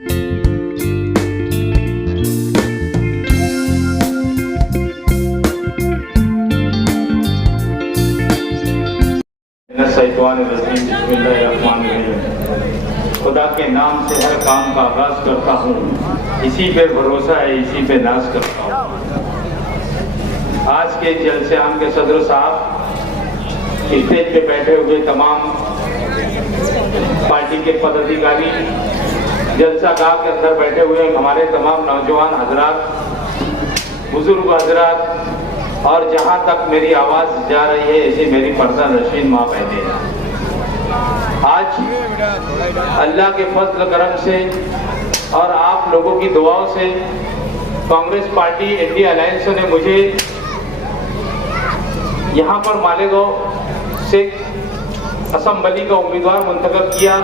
खुदा के नाम से हर काम का आगाज करता हूँ, इसी पे भरोसा है, इसी पे नाज करता हूँ। आज के जलसे आम के सदर साहब, स्टेज पे बैठे हुए तमाम पार्टी के पदाधिकारी, जलसा गाह के अंदर बैठे हुए हमारे तमाम नौजवान हजरात, बुजुर्ग हजरात, और जहाँ तक मेरी आवाज जा रही है ऐसी मेरी पर्दा नशीन माँ बहने, आज अल्लाह के फजल करम से और आप लोगों की दुआओं से कांग्रेस पार्टी इंडिया अलायंस ने मुझे यहाँ पर मालेगांव से असम्बली का उम्मीदवार मुंतखब किया।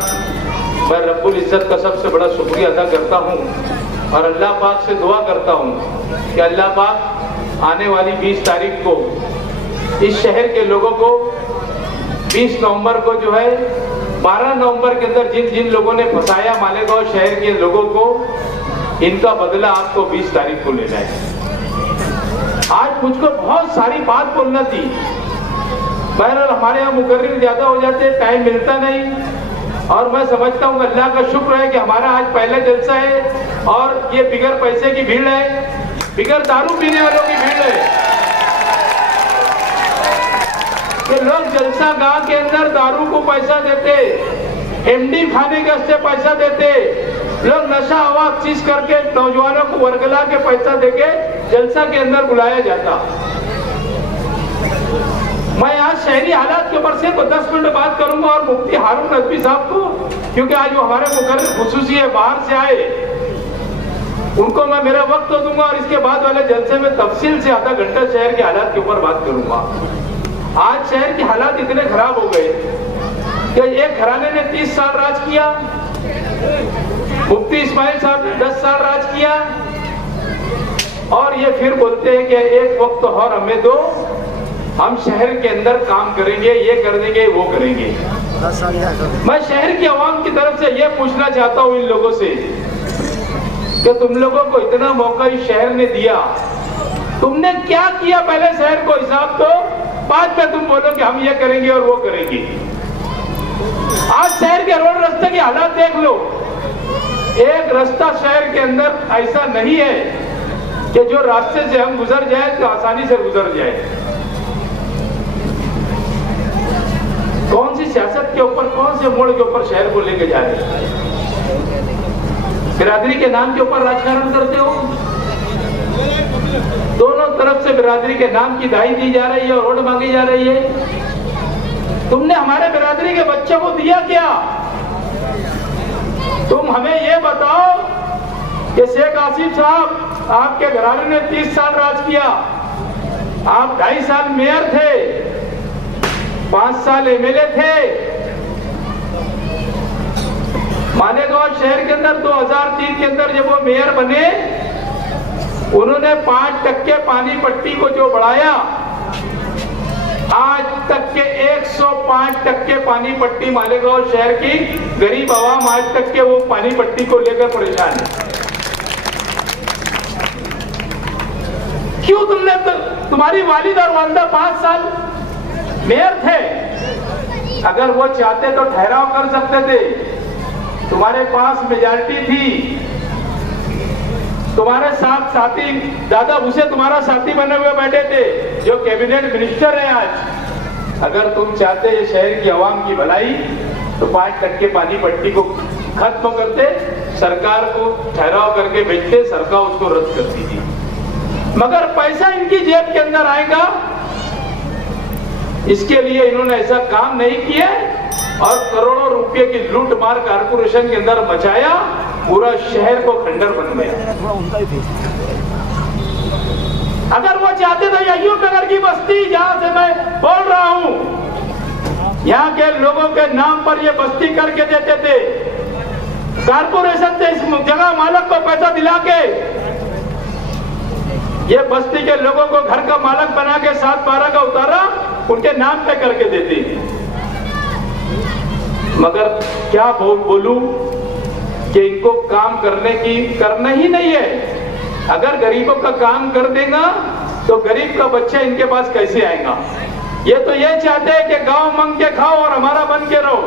मैं रब्बुल इज्जत का सबसे बड़ा शुक्रिया अदा करता हूँ और अल्लाह पाक से दुआ करता हूँ कि अल्लाह पाक आने वाली 20 तारीख को इस शहर के लोगों को 20 नवंबर को जो है 12 नवंबर के अंदर जिन जिन लोगों ने फंसाया मालेगांव शहर के लोगों को, इनका बदला आपको 20 तारीख को लेना है। आज मुझको बहुत सारी बात बोलना थी, बहरहाल हमारे यहाँ मुकर्रिर ज्यादा हो जाते, टाइम मिलता नहीं, और मैं समझता हूँ अल्लाह का शुक्र है कि हमारा आज पहला जलसा है और ये बिगर पैसे की भीड़ है, बिगर दारू पीने वालों की भीड़ है कि लोग जलसा गांव के अंदर दारू को पैसा देते, एमडी खाने के वास्ते पैसा देते, लोग नशा हवा चीज करके नौजवानों को वर्गला के पैसा देके जलसा के अंदर बुलाया जाता। मैं आज शहरी हालात के ऊपर से 10 मिनट बात करूंगा और मुफ्ती हारून नदवी साहब को, क्योंकि आज वो हमारे मुकर्रिर खुसूसी है, बाहर से आए, उनको मैं मेरा वक्त तो दूंगा और इसके बाद वाले जलसे में तफसील से आधा घंटा शहर के हालात के ऊपर बात करूंगा। आज शहर के हालात इतने खराब हो गए कि एक घराने ने 30 साल राज किया, मुफ्ती इस्माइल साहब ने 10 साल राज किया, और ये फिर बोलते हैं कि एक वक्त और हमें दो, हम शहर के अंदर काम करेंगे, ये कर देंगे, वो करेंगे। मैं शहर की आवाम की तरफ से ये पूछना चाहता हूँ इन लोगों से कि तुम लोगों को इतना मौका इस शहर ने दिया, तुमने क्या किया? पहले शहर को हिसाब दो, बाद में तुम बोलो कि हम ये करेंगे और वो करेंगे। आज शहर के रोड रास्ते की हालत देख लो, एक रास्ता शहर के अंदर ऐसा नहीं है कि जो रास्ते से हम गुजर जाए तो आसानी से गुजर जाए। कौन सी सियासत के ऊपर, कौन से मोड़ के ऊपर शहर को लेके जा रहे हैं? बिरादरी के नाम के ऊपर राजकारण करते हो, दोनों तरफ से बिरादरी के नाम की दाई दी जा रही है और वोट मांगी जा रही है। तुमने हमारे बिरादरी के बच्चों को दिया क्या? तुम हमें ये बताओ कि शेख आसिफ साहब, आपके घराने ने 30 साल राज किया, आप 2.5 साल मेयर थे, 5 साल एमएलए थे। मालेगांव शहर के अंदर 2003 के अंदर जब वो मेयर बने, उन्होंने 5% पानी पट्टी को जो बढ़ाया, आज तक के 105% पानी पट्टी मालेगांव शहर की गरीब आवाम आज तक के वो पानी पट्टी को लेकर परेशान है। क्यों? तुम्हारी वालिद और वालिदा 5 साल मेयर थे, अगर वो चाहते तो ठहराव कर सकते थे, तुम्हारे पास मेजॉरिटी थी, तुम्हारे साथ साथी दादा भूसे तुम्हारा साथी बने हुए बैठे थे जो कैबिनेट मिनिस्टर है आज। अगर तुम चाहते ये शहर की आवाम की भलाई तो 5% पानी पट्टी को खत्म करते, सरकार को ठहराव करके भेजते, सरकार उसको रद्द करती थी। मगर पैसा इनकी जेब के अंदर आएगा, इसके लिए इन्होंने ऐसा काम नहीं किया और करोड़ों रुपए की लूट मार कारपोरेशन के अंदर मचाया, पूरा शहर को खंडर बन गया। अगर वो चाहते तो अयूब नगर की बस्ती, जहां से मैं बोल रहा हूं, यहाँ के लोगों के नाम पर ये बस्ती करके देते थे, कारपोरेशन से इस जगह मालक को पैसा दिला के ये बस्ती के लोगों को घर का मालक बना के 7/12 का उतारा उनके नाम पे करके देती। मगर क्या बोलूं, कि इनको काम करना ही नहीं है। अगर गरीबों का काम कर देगा तो गरीब का बच्चा इनके पास कैसे आएगा? ये तो ये चाहते हैं कि गांव मांग के खाओ और हमारा बन के रहो।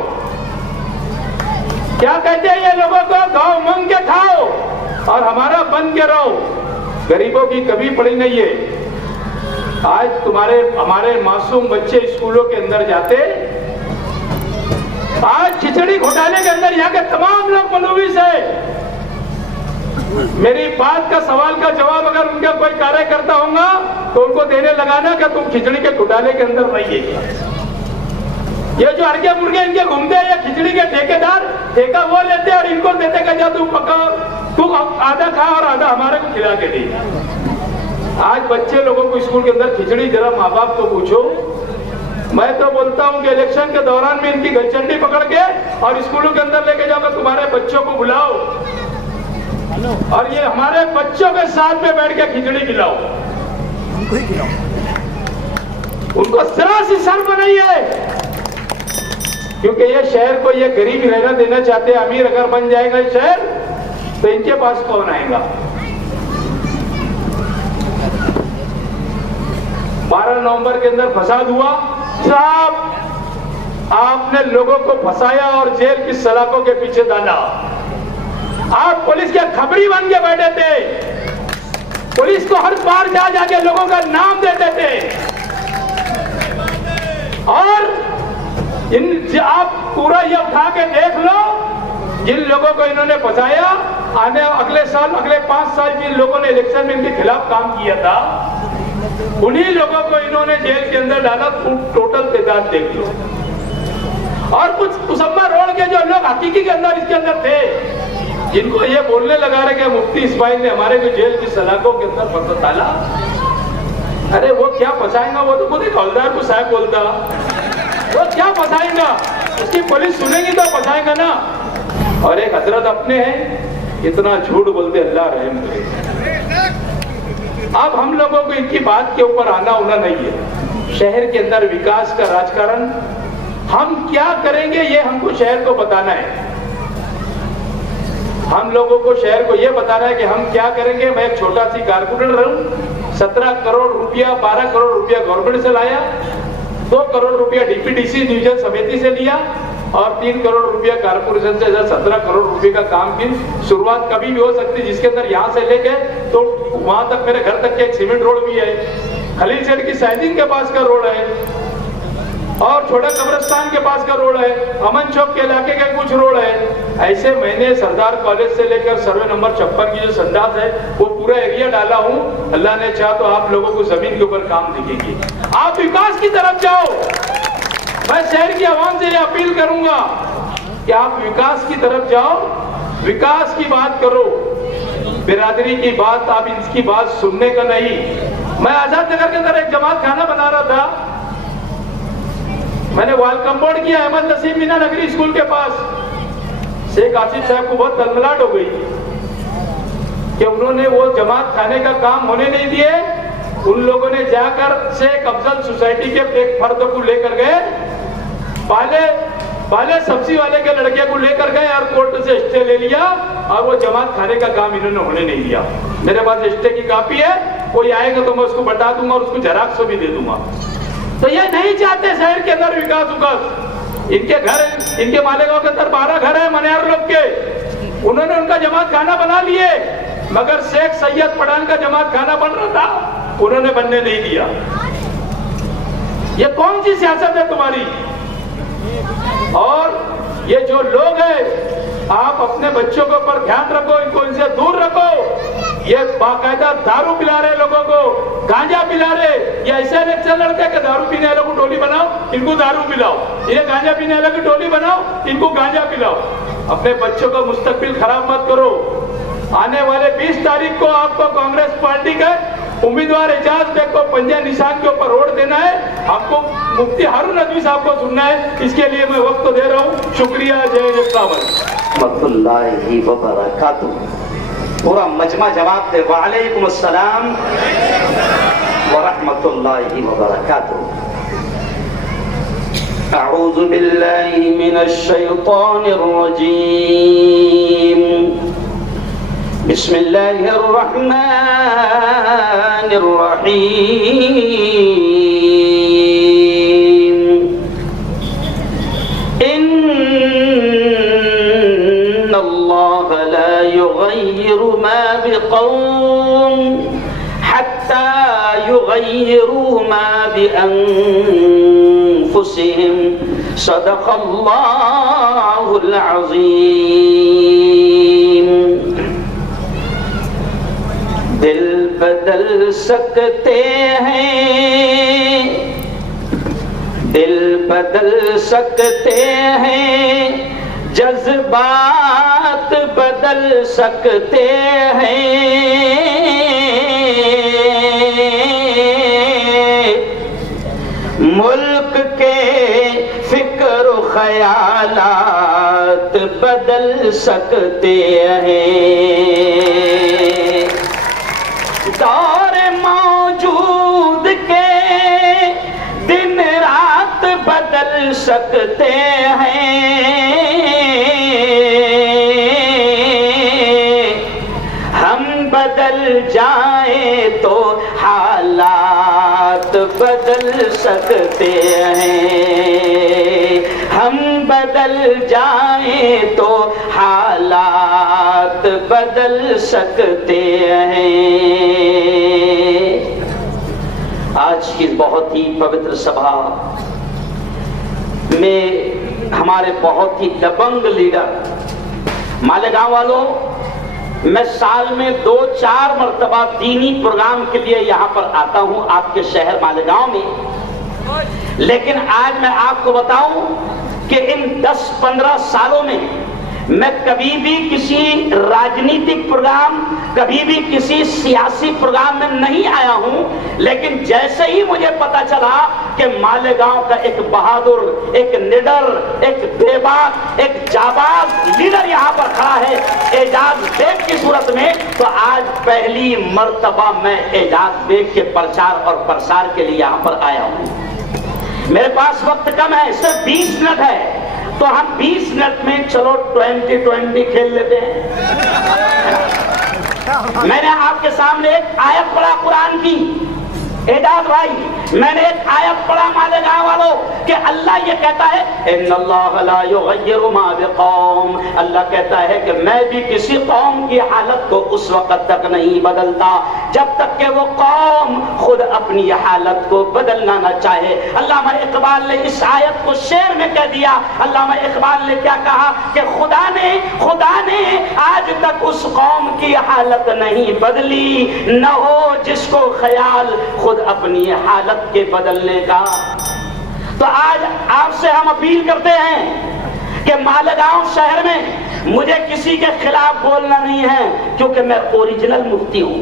क्या कहते हैं ये लोगों को? गांव मांग के खाओ और हमारा बन के रहो। गरीबों की कभी पड़ी नहीं है। आज हमारे मासूम बच्चे स्कूलों के अंदर जाते, आज खिचड़ी घोटाले के अंदर यहाँ के तमाम लोग मुलविस है। मेरी बात का सवाल का जवाब अगर उनका कोई कार्यकर्ता होगा तो उनको देने लगाना कि तुम खिचड़ी के घोटाले के अंदर नहीं है। ये जो अड़के मुर्गे इनके घूमते हैं, ये खिचड़ी के ठेकेदार ठेका वो लेते और इनको देते कि जा तू पका, तू आधा खा और आधा हमारे को खिला के दे। आज बच्चे लोगों को स्कूल के अंदर खिचड़ी, जरा माँ बाप को पूछो। मैं तो बोलता हूँ कि इलेक्शन के दौरान में इनकी गलचंडी पकड़ के और स्कूलों के अंदर लेके जाओगे, तुम्हारे बच्चों को बुलाओ और ये हमारे बच्चों के साथ में बैठ के खिचड़ी खिलाओ, उनको जरा सी शर्म नहीं है। क्योंकि ये शहर को ये गरीब रहना देना चाहते हैं। अमीर अगर बन जाएगा शहर तो इनके पास कौन आएगा? 12 नवंबर के अंदर फसाद हुआ साहब, आपने लोगों को फंसाया और जेल की सलाखों के पीछे डाला। आप पुलिस के खबरी बन के बैठे थे, पुलिस को हर बार जा जाके लोगों का नाम देते थे और आप पूरा ये उठा के देख लो, जिन लोगों को इन्होंने फंसाया, अगले साल अगले 5 साल जिन लोगों ने इलेक्शन में इनके खिलाफ काम किया था, उन्हीं लोगों को इन्होंने जेल के अंदर डाला। टोटल तादाद देख लो। और कुछ मुसम्मा रोड के जो लोग हकीकी के अंदर इसके अंदर थे, जिनको ये बोलने लगा रहे कि मुफ्ती इस्माइल ने हमारे को जेल की सलाखों के अंदर फंसा डाला। अरे वो क्या फंसाएगा? वो तो खुद एक हवलदार को साहब बोलता, वो क्या फंसाएगा? उसकी पुलिस सुनेगी तो फंसाएगा ना। और एक हजरत अपने हैं, इतना झूठ बोलते, अल्लाह रहम करे। अब हम लोगों को इनकी बात के ऊपर आना होना नहीं है। शहर के अंदर विकास का राजकारण हम क्या करेंगे, ये हमको शहर को बताना है। हम लोगों को शहर को ये बताना है कि हम क्या करेंगे। मैं एक छोटा सी कारपोरेटर हूँ, 17 करोड़ रुपया 12 करोड़ रुपया गवर्नमेंट से लाया, 2 करोड़ रुपया डीपीडीसी डिवीजन समिति से लिया और 3 करोड़ रुपया कारपोरेशन से। 17 करोड़ रुपए का काम की शुरुआत कभी भी हो सकती है, जिसके अंदर यहाँ से लेके तो वहां तक मेरे घर तक के एक सीमेंट रोड भी है, खलील सेठ की साइजिंग के पास का रोड है और छोटा कब्रिस्तान के पास का रोड है, अमन चौक के इलाके के कुछ रोड है। ऐसे मैंने सरदार कॉलेज से लेकर सर्वे नंबर 56 की जो संडास है वो पूरा एरिया डाला हूँ। अल्लाह ने चाहा तो आप लोगों को जमीन के ऊपर काम दिखेगी। आप विकास की तरफ जाओ। मैं शहर की आवाम से ये अपील करूंगा कि आप विकास की तरफ जाओ, विकास की बात करो। बिरादरी की बात, आप इसकी बात सुनने का नहीं। मैं आजाद नगर के अंदर एक जमात खाना बना रहा था, मैंने वेलकम बोर्ड किया अहमद नसीम मीना नगरी स्कूल के पास। शेख आसिफ साहब को बहुत तलमलाट हो गई कि उन्होंने वो जमात खाने का काम होने नहीं दिए। उन लोगों ने जाकर शेख अफजल सोसाइटी के एक फर्द को लेकर गए, पाले सब्जी वाले के लड़के को लेकर गए और कोर्ट से स्टे ले लिया और वो जमात खाने का काम इन्होंने होने नहीं दिया। मेरे पास स्टे की कॉपी है, कोई आएगा तो मैं उसको बता दूंगा और उसको जेरॉक्स भी दे दूंगा। तो ये नहीं चाहते शहर के अंदर विकास। इनके घर, इनके मालेगांव के अंदर 12 घर है मनियार लोग के, उन्होंने उनका जमात खाना बना लिए, मगर शेख सैयद पठान का जमात खाना बन रहा था, उन्होंने बनने नहीं दिया। ये कौन सी सियासत है तुम्हारी? और ये जो लोग हैं, आप अपने बच्चों के ऊपर ध्यान रखो, इनको इनसे दूर रखो। ये बाकायदा दारू पिला रहे लोगों को, गांजा पिला रहे। ये ऐसे इलेक्शन लड़ते हैं कि दारू पीने वालों को टोली बनाओ, इनको दारू पिलाओ, ये गांजा पीने वालों की टोली बनाओ, इनको गांजा पिलाओ। अपने बच्चों का मुस्तकबिल खराब मत करो। आने वाले 20 तारीख को आपको कांग्रेस पार्टी के उम्मीदवार एजाज बेग को पंजा निशान के ऊपर वोट देना है। आपको मुफ्ती हारून नदवी साहब को सुनना है। इसके लिए मैं वक्त तो दे रहा हूँ। शुक्रिया। जय पूरा मजमा जवाब दे। वालेकुम अस्सलाम व रहमतुल्लाहि व बरकातुहू। अऊज़ु बिल्लाहि मिनश शैतानिर रजीम। बिस्मिल्लाहिर्रहमानिर्रहीम। इन्नल्लाह ला युगय्यिरु मा बिक़ौम हत्ता युगय्यिरु मा बिअन्फुसिहिम। सदक़ल्लाहुल अज़ीम। दिल बदल सकते हैं, दिल बदल सकते हैं, जज्बात बदल सकते हैं। मुल्क के फिक्र ख्यालात बदल सकते हैं। दौर मौजूद के दिन रात बदल सकते हैं। हम बदल जाएं तो हालात बदल सकते हैं। हम बदल जाएं तो हालात बदल सकते हैं। आज की बहुत ही पवित्र सभा में हमारे बहुत ही दबंग लीडर, मालेगांव वालों, मैं साल में 2-4 मरतबा दीनी प्रोग्राम के लिए यहाँ पर आता हूँ आपके शहर मालेगांव में। लेकिन आज मैं आपको बताऊं कि इन 10-15 सालों में मैं कभी भी किसी राजनीतिक प्रोग्राम, कभी भी किसी सियासी प्रोग्राम में नहीं आया हूं। लेकिन जैसे ही मुझे पता चला कि मालेगांव का एक बहादुर, एक निडर, एक बेबाक, एक जाबाज लीडर यहाँ पर खड़ा है एजाज बेग की सूरत में, तो आज पहली मर्तबा मैं एजाज बेग के प्रचार और प्रसार के लिए यहाँ पर आया हूँ। मेरे पास वक्त कम है, सिर्फ 20 मिनट है, तो हम 20 मिनट में चलो 20-20 खेल लेते हैं। मैंने आपके सामने एक आयत पढ़ा कुरान की, एजाज भाई, मैंने एक आयत पढ़ा मालेगांव वालों कि अल्लाह ये कहता है इन्नल्लाह ला युगय्यिरु मा बिक़ौम। अल्लाह कहता है कि मैं भी किसी कौम की हालत को उस वक्त तक नहीं बदलता जब तक कि वो कौम खुद अपनी हालत को बदलना न चाहे। अल्लामा इकबाल ने इस आयत को शेर में कह दिया। अल्लामा इकबाल ने क्या कहा कि खुदा ने आज तक उस कौम की हालत नहीं बदली, न हो जिसको ख्याल खुद अपनी हालत के बदलने का। तो आज आपसे हम अपील करते हैं कि मालेगांव शहर में मुझे किसी के खिलाफ बोलना नहीं है, क्योंकि मैं ओरिजिनल मुफ्ती हूं।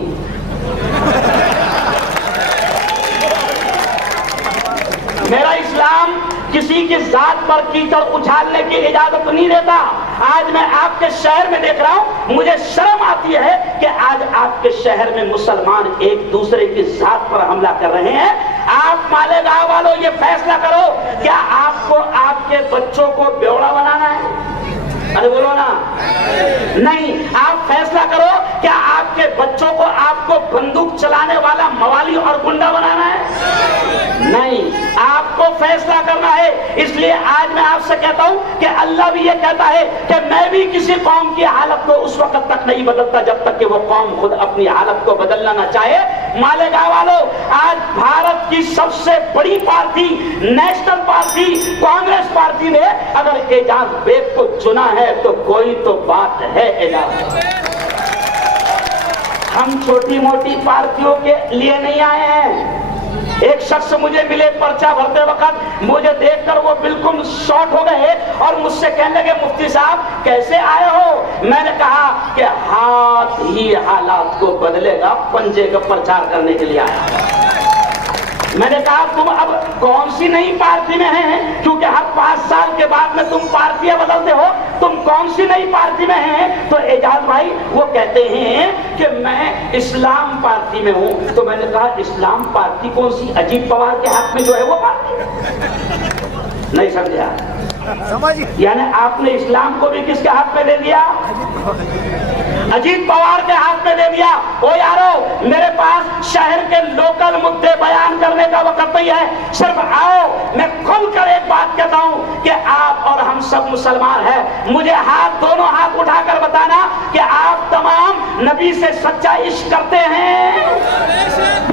मेरा इस्लाम किसी की जात पर कीचड़ उछालने की इजाजत नहीं देता। आज मैं आपके शहर में देख रहा हूं, मुझे शर्म आती है कि आज आपके शहर में मुसलमान एक दूसरे की जात पर हमला कर रहे हैं। आप मालेगांव वालों ये फैसला करो, क्या आपको आपके बच्चों को बेवड़ा बनाना है? अरे बोलो ना, नहीं। आप फैसला करो, क्या आपके बच्चों को आपको बंदूक चलाने वाला मवाली और गुंडा बनाना है? नहीं, आपको फैसला करना है। इसलिए आज मैं आपसे कहता हूं कि अल्लाह भी ये कहता है कि मैं भी किसी कौम की हालत को उस वक्त तक नहीं बदलता जब तक कि वो कौम खुद अपनी हालत को बदलना ना चाहे। मालेगांव वालों, आज भारत की सबसे बड़ी party, national party Congress party ने अगर एजाज बेग को चुना है तो कोई तो बात है। एजाज, हम छोटी मोटी पार्टियों के लिए नहीं आए हैं। एक शख्स मुझे मिले पर्चा भरते वक्त, मुझे देखकर वो बिल्कुल शॉक हो गए और मुझसे कहने लगे मुफ्ती साहब कैसे आए हो? मैंने कहा कि हाथ ही हालात को बदलेगा, पंजे का प्रचार करने के लिए आया। मैंने कहा तुम अब कौन सी नई पार्टी में हैं, क्योंकि हर 5 साल के बाद में तुम पार्टियां बदलते हो, तुम कौन सी नई पार्टी में हैं? तो एजाज भाई वो कहते हैं कि मैं इस्लाम पार्टी में हूं। तो मैंने कहा इस्लाम पार्टी कौन सी? अजीत पवार के हाथ में जो है वो पार्टी? नहीं समझा? यानी आपने इस्लाम को भी किसके हाथ में दे दिया? अजीत पवार के हाथ में दे दिया। ओ यारो, मेरे पास शहर के लोकल मुद्दे बयान करने का वक्त नहीं है। सिर्फ आओ, मैं खुलकर एक बात कहता हूं कि आप और हम सब मुसलमान हैं। मुझे दोनों हाथ उठाकर बताना कि आप तमाम नबी से सच्चा इश्क करते हैं।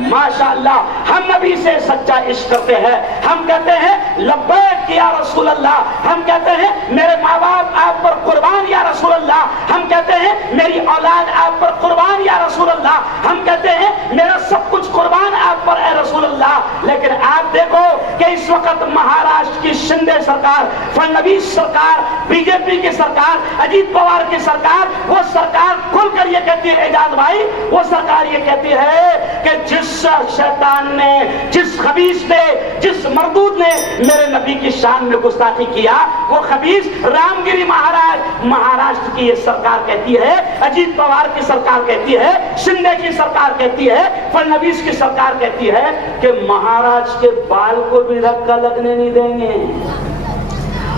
माशाअल्लाह, हम नबी से सच्चा इश्क करते हैं। हम कहते हैं लब्बैक या रसूल अल्लाह। हम कहते हैं मेरे माँ बाप आप पर कुर्बान या रसूल अल्लाह। हम कहते हैं मेरी औलाद आप पर कुर्बान या रसूल अल्लाह। हम कहते हैं मेरा सब कुछ कुर्बान आप पर है रसूल अल्लाह। लेकिन आप देखो कि इस वक्त महाराष्ट्र की शिंदे सरकार, फडणवीस सरकार, बीजेपी की सरकार, अजीत पवार की सरकार, वो सरकार खुलकर ये कहती है, एजाज भाई, वो सरकार ये कहती है कि जिस शैतान ने, जिस खबीस ने, जिस मरदूद ने मेरे नबी की शान में गुस्ताखी किया, वो खबीस रामगिरी महाराष्ट्र की ये सरकार कहती है, अजीत पवार की सरकार कहती है, शिंदे की सरकार कहती है, फडणवीस की सरकार कहती है कि महाराष्ट्र के बाल को भी धक्का लगने नहीं देंगे।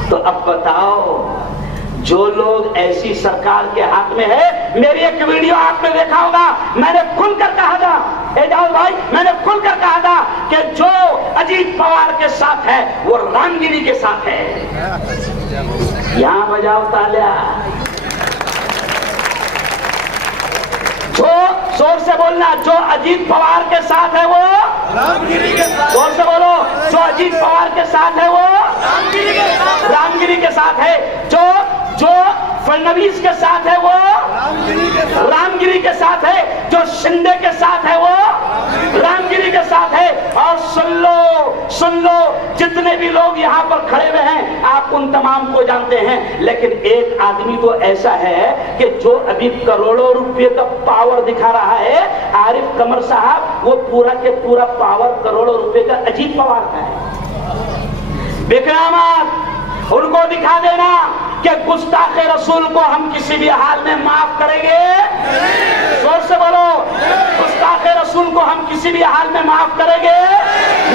तो अब बताओ, जो लोग ऐसी सरकार के हाथ में है, मेरी एक वीडियो आपने देखा होगा, मैंने खुलकर कहा था, एजाज भाई, मैंने खुलकर कहा था कि जो अजीत पवार के साथ है वो रामगिरी के साथ है। यहां बजाओ तालियां। जो जोर से बोलना, जो अजीत पवार के साथ है वो रामगिरी के साथ। जोर से बोलो, जो अजीत पवार के साथ है वो रामगिरी के साथ है। जो फडणवीस के साथ है वो रामगिरी के साथ है। जो शिंदे के साथ है वो रामगिरी के साथ है। और सुन लो, जितने भी लोग यहाँ पर खड़े हुए हैं, आप उन तमाम को जानते हैं। लेकिन एक आदमी तो ऐसा है कि जो अभी करोड़ों रुपए का पावर दिखा रहा है, आरिफ कमर साहब, वो पूरा के पूरा पावर करोड़ों रुपए का अजीत पवार का है। बिकरामत उनको दिखा देना कि गुस्ताखे रसूल को हम किसी भी हाल में माफ करेंगे। जोर से बोलो, गुस्ताखे रसूल को हम किसी भी हाल में माफ करेंगे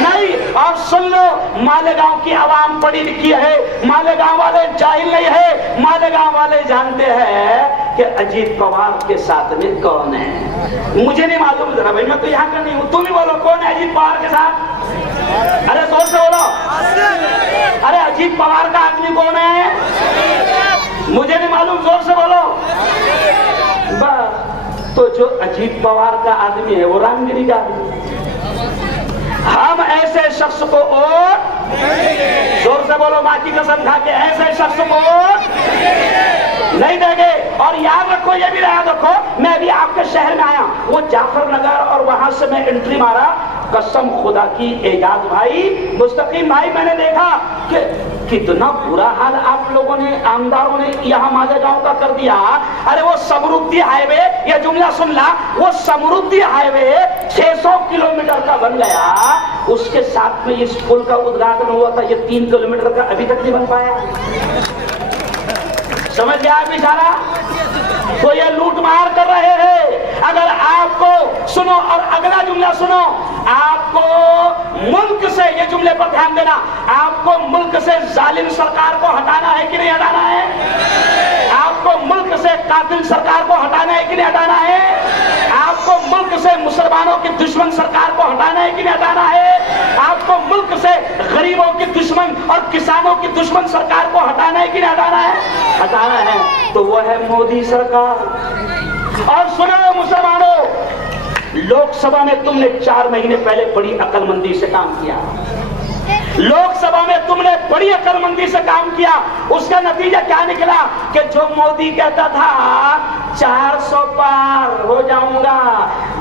नहीं। और सुन लो, मालेगांव की आवाम पढ़ी लिखी है, मालेगांव वाले जाहिल नहीं है। मालेगांव वाले जानते हैं कि अजीत पवार के साथ में कौन है। मुझे नहीं मालूम, जरा भाई, मैं तो यहाँ का नहीं हूँ, तुम ही बोलो कौन है अजीत पवार के साथ। अरे जोर से बोलो, अरे अजीत पवार का आदमी कौन है, मुझे नहीं मालूम, जोर से बोलो। बस, तो जो अजीत पवार का आदमी है वो रामगिरी का आदमी। हम ऐसे शख्स को वोट, जोर से बोलो, माँ की कसम खा के, ऐसे शख्स को वोट नहीं देंगे। और याद रखो, ये भी याद रखो, मैं भी आपके शहर में आया, वो जाफर नगर, और वहां से मैं एंट्री मारा, कसम खुदा की, एजाज भाई, मुस्तकीम भाई, मैंने देखा कि कितना बुरा हाल आप लोगों ने, आमदारों ने यहाँ मालेगांव का कर दिया। अरे वो समृद्धि हाईवे, ये जुमला सुन ला, वो समृद्धि हाईवे 600 किलोमीटर का बन गया, उसके साथ में इस पुल का उद्घाटन हुआ था, ये 3 किलोमीटर का अभी तक नहीं बन पाया। समझ गया आप इशारा? तो ये लूट मार कर रहे हैं। अगर आपको, सुनो, और अगला जुमला सुनो, आपको मुल्क से, ये जुमले पर ध्यान देना, आपको मुल्क से जालिम सरकार को हटाना है कि नहीं हटाना है? आपको मुल्क से कातिल सरकार को हटाना है कि नहीं हटाना है? आपको मुल्क से मुसलमानों की दुश्मन सरकार को हटाना है कि नहीं हटाना है? आपको मुल्क से गरीबों की दुश्मन और किसानों की दुश्मन सरकार को हटाना है कि नहीं हटाना है? हटाना है। तो वो है मोदी सरकार। और सुनो मुसलमानों, लोकसभा में तुमने 4 महीने पहले बड़ी अक्लमंदी से काम किया। लोकसभा में तुमने बड़ी अक्लमंदी से काम किया। उसका नतीजा क्या निकला कि जो मोदी कहता था 400 पार हो जाऊंगा,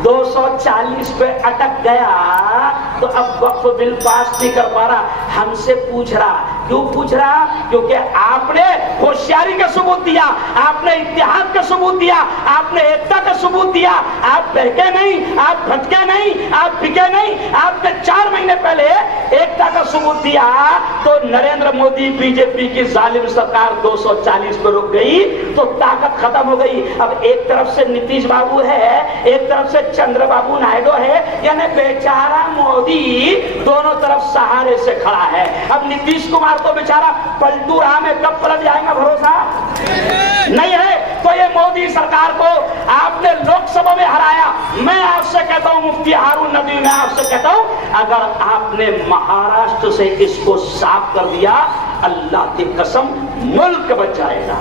240 पे अटक गया, तो अब वक्फ बिल पास नहीं कर पा रहा। हमसे पूछ रहा, क्यों पूछ रहा? क्योंकि आपने होशियारी का सबूत दिया, आपने इत्तेहाद का सबूत दिया, आपने एकता का सबूत दिया। आप बहके नहीं, आप भटके नहीं, आप बिके नहीं। आपने 4 महीने पहले एकता का सबूत दिया तो नरेंद्र मोदी बीजेपी की जालिम सरकार 240 पे रुक गई तो ताकत खत्म हो गई। अब एक तरफ से नीतीश बाबू है, एक तरफ से चंद्रबाबू नायडू है, यानी बेचारा मोदी दोनों तरफ सहारे से खड़ा है। अब नीतीश कुमार तो बेचारा पलटू रहा में कब पलट जाएगा भरोसा नहीं है। तो ये मोदी सरकार को आपने लोकसभा में हराया। मैं आपसे कहता हूं मुफ्ती हारून नदवी, मैं आपसे कहता हूं अगर आपने महाराष्ट्र से इसको साफ कर दिया, अल्लाह की कसम मुल्क बच जाएगा।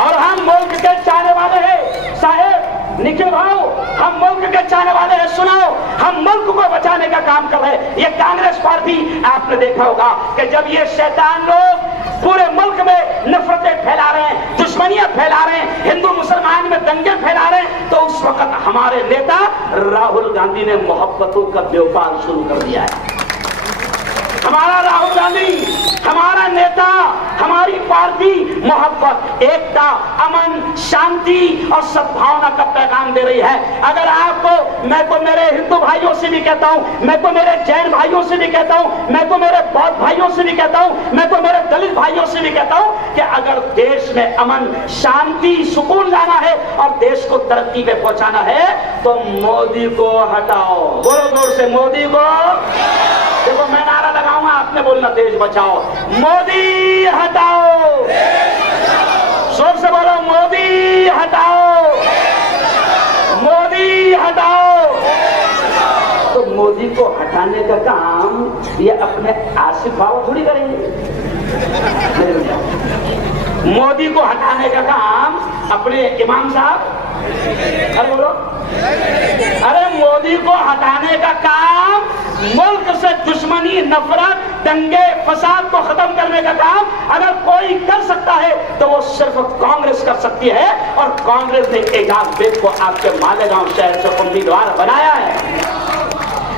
और हम मुल्क के चाहने वाले हैं साहेब, निखिल भाव, हम मुल्क के चाहने वाले हैं। सुनाओ, हम मुल्क को बचाने का काम कर रहे हैं। ये कांग्रेस पार्टी, आपने देखा होगा कि जब ये शैतान लोग पूरे मुल्क में नफरतें फैला रहे हैं, दुश्मनियां फैला रहे हैं, हिंदू मुसलमान में दंगे फैला रहे हैं, तो उस वक्त हमारे नेता राहुल गांधी ने मोहब्बतों का व्यापार शुरू कर दिया है। हमारा राहुल गांधी, हमारा नेता, हमारी पार्टी मोहब्बत, एकता, अमन, शांति और सद्भावना का पैगाम दे रही है। अगर आपको, मैं तो मेरे हिंदू भाइयों से भी कहता हूं, मैं तो मेरे जैन भाइयों से भी कहता हूं, मैं तो मेरे बौद्ध भाइयों से भी कहता हूं, मैं तो मेरे दलित भाइयों से भी कहता हूं कि अगर देश में अमन, शांति, सुकून लाना है और देश को तरक्की पे पहुंचाना है तो मोदी को हटाओ। बोलो जोर से, मोदी को। देखो मैं नारा लगाऊंगा, आपने बोलना देश बचाओ। मोदी हटाओ, जोर से बोलो, मोदी हटाओ, मोदी हटाओ। तो मोदी को हटाने का काम ये अपने आसिफ बाबा थोड़ी करेंगे। मोदी को हटाने का काम अपने इमाम साहब, अरे बोलो, अरे मोदी को हटाने का काम, मुल्क से दुश्मनी, नफरत, दंगे, फसाद को खत्म करने का काम अगर कोई कर सकता है तो वो सिर्फ कांग्रेस कर सकती है। और कांग्रेस ने एजाज बेग को आपके मालेगांव शहर से उम्मीदवार बनाया है।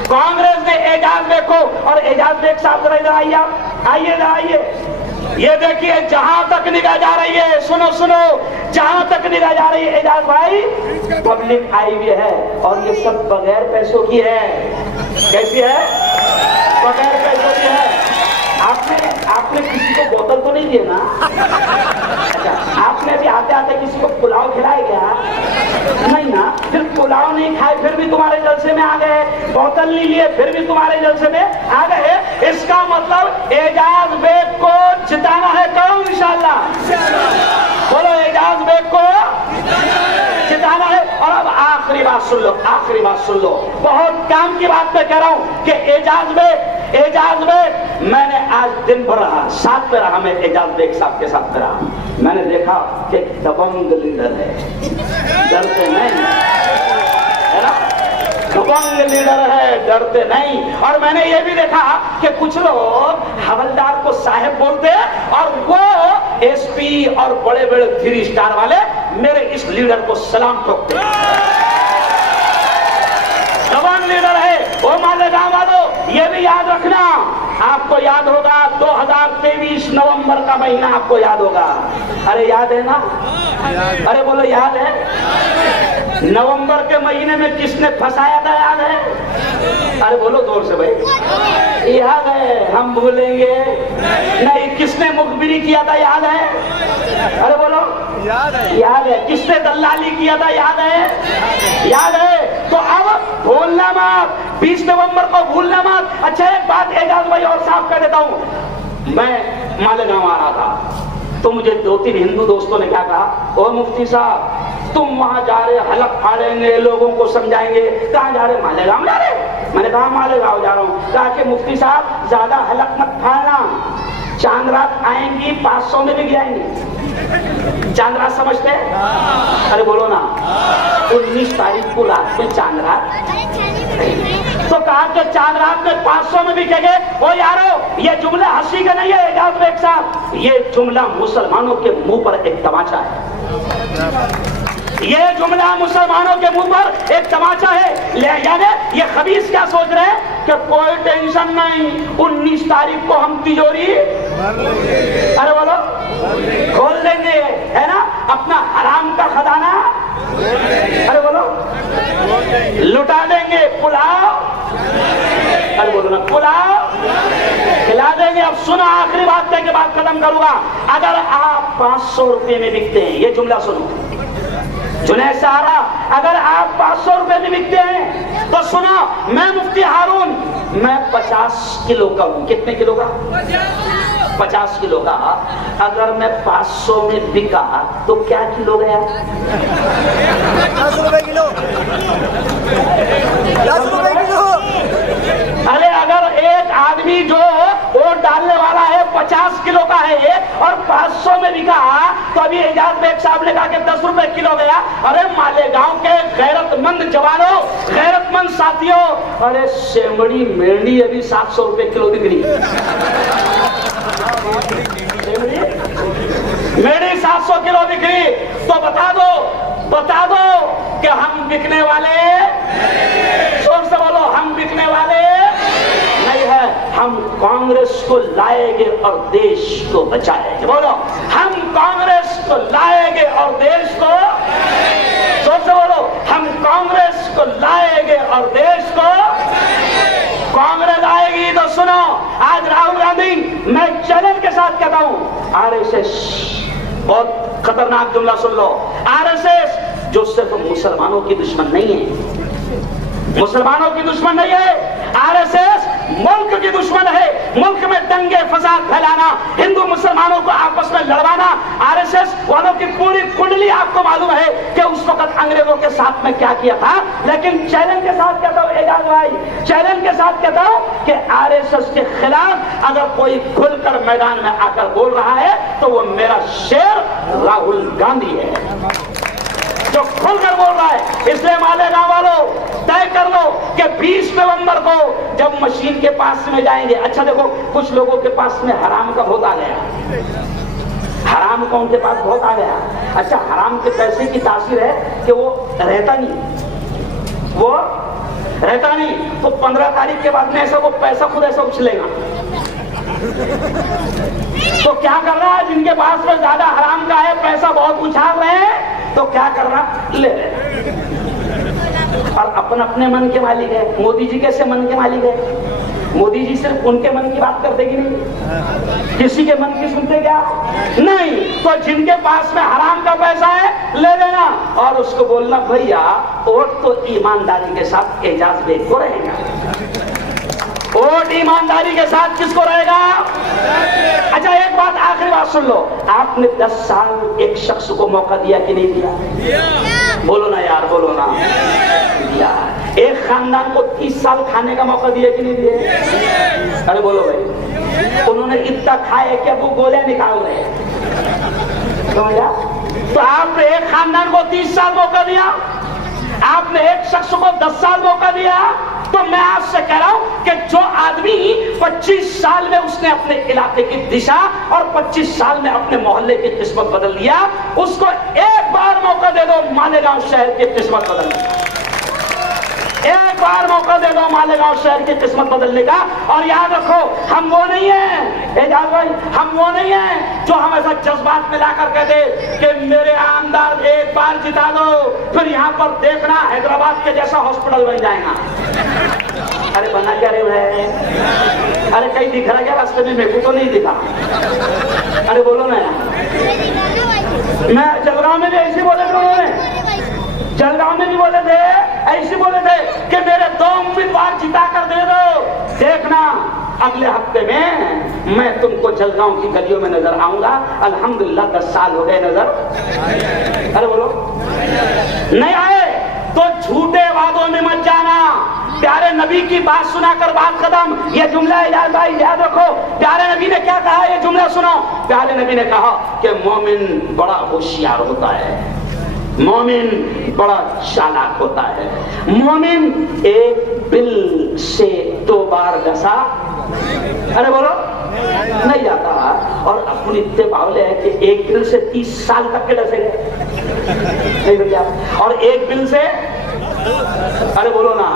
कांग्रेस ने एजाज बेग को, और एजाज बेग साहब जरा इधर आइए, आइए आइए, ये देखिए जहां तक निगाह जा रही है, सुनो सुनो, जहां तक निगाह जा रही है एजाज भाई, पब्लिक आई हुई है और ये सब बगैर पैसों की है। कैसी है? बगैर पैसों की है। आपने किसी को बोतल तो नहीं दिए ना? अच्छा, आपने भी आते आते किसी को पुलाव खिलाया गया? नहीं ना। फिर पुलाव नहीं खाए फिर भी तुम्हारे जलसे में आ गए, बोतल नहीं लिए फिर भी तुम्हारे जलसे में आ गए। इसका मतलब एजाज बेग को जिताना है। कौन? इंशाल्लाह। बोलो, एजाज बेग को जिताना है। और अब आखिरी बात सुन लो, आखिरी बात सुन लो, बहुत काम की बात मैं कह रहा हूं कि एजाज बेग, मैंने आज दिन भर रहा, साथ पे रहा, मैं एजाज बेग साहब के साथ रहा। मैंने देखा कि दबंग लीडर है, डरते नहीं है ना, दबंग लीडर है, डरते नहीं। और मैंने ये भी देखा कि कुछ लोग हवलदार को साहेब बोलते हैं और वो एसपी और बड़े बड़े 3 स्टार वाले मेरे इस लीडर को सलाम ठोकते हैं। दबंग लीडर है वो। मालेगांव वालों, ये भी याद रखना, आपको याद होगा 2023 नवंबर का महीना आपको याद होगा। अरे याद है ना? अरे बोलो, याद है? नवंबर के महीने में किसने फंसाया था, याद है? अरे बोलो जोर से भाई, याद है? हम भूलेंगे नहीं। किसने मुखबिरी किया था, याद है? अरे बोलो, याद है? याद है? किसने दलाली किया था, याद है? याद है? तो अब भूलना मत, 20 नवंबर को भूलना मत। अच्छा, एक बात एजाज भाई और साफ कर देता हूं, मैं मालेगांव आ रहा था तो मुझे 2-3 हिंदू दोस्तों ने क्या कहा, ओ मुफ्ती साहब तुम वहां जा रहे, हलक फाड़ेंगे, लोगों को समझाएंगे। कहां जा रहे? मालेगांव जा रहे। मैंने कहा मालेगांव जा रहा हूं। कहा कि मुफ्ती साहब ज्यादा हलक मत फाड़ना, चांद रात आएंगी 500 में भी गिराएंगी। चांद रात समझते हैं? अरे बोलो ना, 19 तारीख को रात में चांद रात। तो कहा कि चांद रात में 500 में भी कहेंगे। ओ यारो, ये जुमला हंसी का नहीं है एजाज बेग साहब, ये जुमला मुसलमानों के मुंह पर एक तमाचा है। ये जुमला मुसलमानों के मुंह पर एक तमाचा है। यानी ये खबीस क्या सोच रहे हैं कि कोई टेंशन नहीं, 19 तारीख को हम तिजोरी, अरे बोलो, खोल देंगे, है ना, अपना हराम का खजाना, अरे बोलो, लुटा देंगे, पुलाव, अरे बोलो ना, पुलाव खिला देंगे। अब सुनो, आखिरी बात कह के बात खत्म करूंगा। अगर आप 500 रुपए में बिकते हैं, ये जुमला सुनो जुनैद सारा, अगर आप 500 रुपए में बिकते हैं तो सुनो, मैं मुफ्ती हारून, मैं 50 किलो का हूं। कितने किलो का? 50 किलो का। अगर मैं 500 में बिका तो क्या किलो गया? 10 रुपए किलो। 10 रुपए किलो। अरे अगर एक आदमी जो वोट डालने वाला है 50 किलो का है और 500 में बिका, तो अभी एजाज बेग साहब ने कहा कि 10 रुपए किलो गया। अरे मालेगांव के गैरतमंद जवानों, गैरतमंद साथियों, अरे सेमड़ी मेंढी अभी 700 रुपए किलो बिक रही। मेरी 700 किलो बिक्री। तो बता दो कि हम बिकने वाले, जोर से बोलो, हम बिकने वाले नहीं है। हम कांग्रेस को लाएंगे और देश को बचाएंगे। बोलो, हम कांग्रेस को लाएंगे और देश को, जोर से बोलो, हम कांग्रेस को लाएंगे और देश को। कांग्रेस आएगी तो सुनो, आज राहुल गांधी, मैं चैलेंज के साथ कहता हूं, आरएसएस, बहुत खतरनाक जुमला सुन लो, आरएसएस जो सिर्फ मुसलमानों की दुश्मन नहीं है, मुसलमानों की दुश्मन नहीं है, आरएसएस मुल्क की दुश्मन है। मुल्क में दंगे फसाद फैलाना, हिंदू मुसलमानों को आपस में लड़वाना, आरएसएस वालों की पूरी कुंडली आपको मालूम है कि उस वक्त अंग्रेजों के साथ में क्या किया था। लेकिन चैलेंज के साथ कहता हूं एजाज भाई, चैलेंज के साथ कहता हूं कि आरएसएस के खिलाफ अगर कोई खुलकर मैदान में आकर बोल रहा है तो वो मेरा शेर राहुल गांधी है, जो खुलकर बोल रहा है। इसलिए मालेगांव वालों, तय कर लो कि 20 नवंबर को जब मशीन के पास में जाएंगे। अच्छा देखो, कुछ लोगों के पास में हराम का भोत आ गया, हराम का उनके पास बहुत आ गया। अच्छा, हराम के पैसे की तासीर है कि वो रहता नहीं, तो 15 तारीख के बाद में ऐसा वो पैसा खुद ऐसा उछलेगा। तो क्या कर रहा है, जिनके पास में ज्यादा हराम का है, पैसा बहुत उछाल रहे हैं, तो क्या कर रहा, ले रहे। और अपने मन के मालिक है। मोदी जी कैसे मन के मालिक है? मोदी जी सिर्फ उनके मन की बात करते कि नहीं, किसी के मन की सुनते क्या? नहीं। तो जिनके पास में हराम का पैसा है, ले लेना और उसको बोलना, भैया वोट तो ईमानदारी के साथ एजाज बेग को रहेगा। वोट ईमानदारी के साथ किसको रहेगा? अच्छा, एक बात, आखिरी बात सुन लो, आपने 10 साल एक शख्स को मौका दिया कि नहीं दिया? बोलो ना यार, बोलो ना। दिया। एक खानदान को 30 साल खाने का मौका दिया कि नहीं दिया? अरे बोलो भाई, उन्होंने इतना खाया कि अब वो गोले निकाल रहे हैं। तो आपने एक खानदान को 30 साल मौका दिया, आपने एक शख्स को 10 साल मौका दिया। तो मैं आपसे कह रहा हूं कि जो आदमी 25 साल में उसने अपने इलाके की दिशा और 25 साल में अपने मोहल्ले की किस्मत बदल दिया, उसको एक बार मौका दे दो मालेगांव शहर की किस्मत बदलने का। एक बार मौका दे दो मालेगांव शहर की किस्मत बदलने का। और याद रखो, हम वो नहीं है एजाज भाई, हम वो नहीं है जो हमेशा जज्बात में लाकर कहते कि मेरे आमदार एक बार जिता दो, फिर यहाँ पर देखना हैदराबाद के जैसा हॉस्पिटल बन जाएगा। अरे बना क्या रहे है? अरे कहीं दिख रहा क्या रास्ते में? मेरे को तो नहीं दिखा। अरे बोलो ना यार, मैं जलगांव में भी ऐसे बोले थे, उन्होंने जलगांव में भी बोले थे, ऐसे बोले थे कि मेरे 2 उम्मीदवार जिता कर दे दो, देखना अगले हफ्ते में मैं तुमको जलगांव की गलियों में नजर आऊंगा। अल्हम्दुलिल्लाह 10 साल हो गए नजर। अरे बोलो, नहीं आए तो झूठे वादों में मत जाना। प्यारे नबी की बात सुनाकर बात खत्म। ये जुमला इजाज भाई याद रखो, प्यारे नबी ने क्या कहा, ये जुमला सुनो। प्यारे नबी ने कहा कि मोमिन बड़ा होशियार होता है, मोमिन बड़ा चालाक होता है। मोमिन एक बिल से 2 बार डसा, अरे बोलो, नहीं जाता। और अपनी इतने बावले है कि एक बिल से 30 साल तक के डसे गए, नहीं तो क्या? और एक बिल से अरे बोलो ना,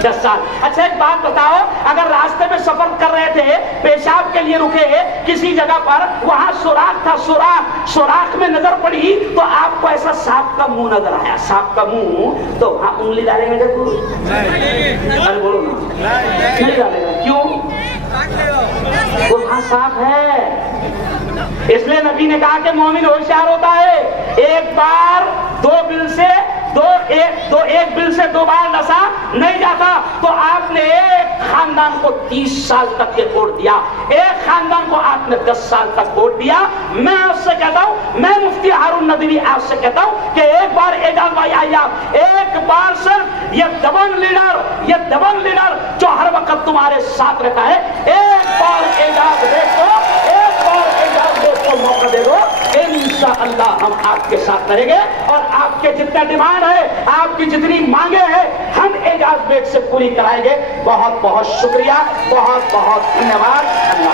10 साल। अच्छा एक बात बताओ, अगर रास्ते में सफर कर रहे थे, पेशाब के लिए रुके किसी जगह पर, वहां सुराख था, सुराख में नजर पड़ी तो आपको ऐसा सांप का मुंह नजर आया, सांप का मुंह, तो वहां उंगली डालेंगे देखो? अरे बोलो ना, नहीं डालेगा। क्यों? वो वहां सांप है। इसलिए नबी ने कहा कि मोमिन होशियार होता है, एक बार एक बिल से 2 बार नशा नहीं जाता। तो आपने एक खानदान को 30 साल तक के कोट दिया, एक खानदान को आपने 10 साल तक कोट दिया। मैं आपसे कहता हूं, मैं मुफ्ती हारून नदवी आपसे कहता हूं कि एक बार एजाज भाई आइए आप, एक बार सिर्फ ये दबंग लीडर जो हर वक्त तुम्हारे साथ रहता है, एक बार एजाज देखो, एक बार एजाज देखो, मौका दे दो, इंशाअल्लाह हम आपके साथ रहेंगे और आपके जितना डिमांड है, आपकी जितनी मांगे हैं, हम एजाज बेग से पूरी कराएंगे। बहुत बहुत शुक्रिया, बहुत बहुत धन्यवाद। अल्लाह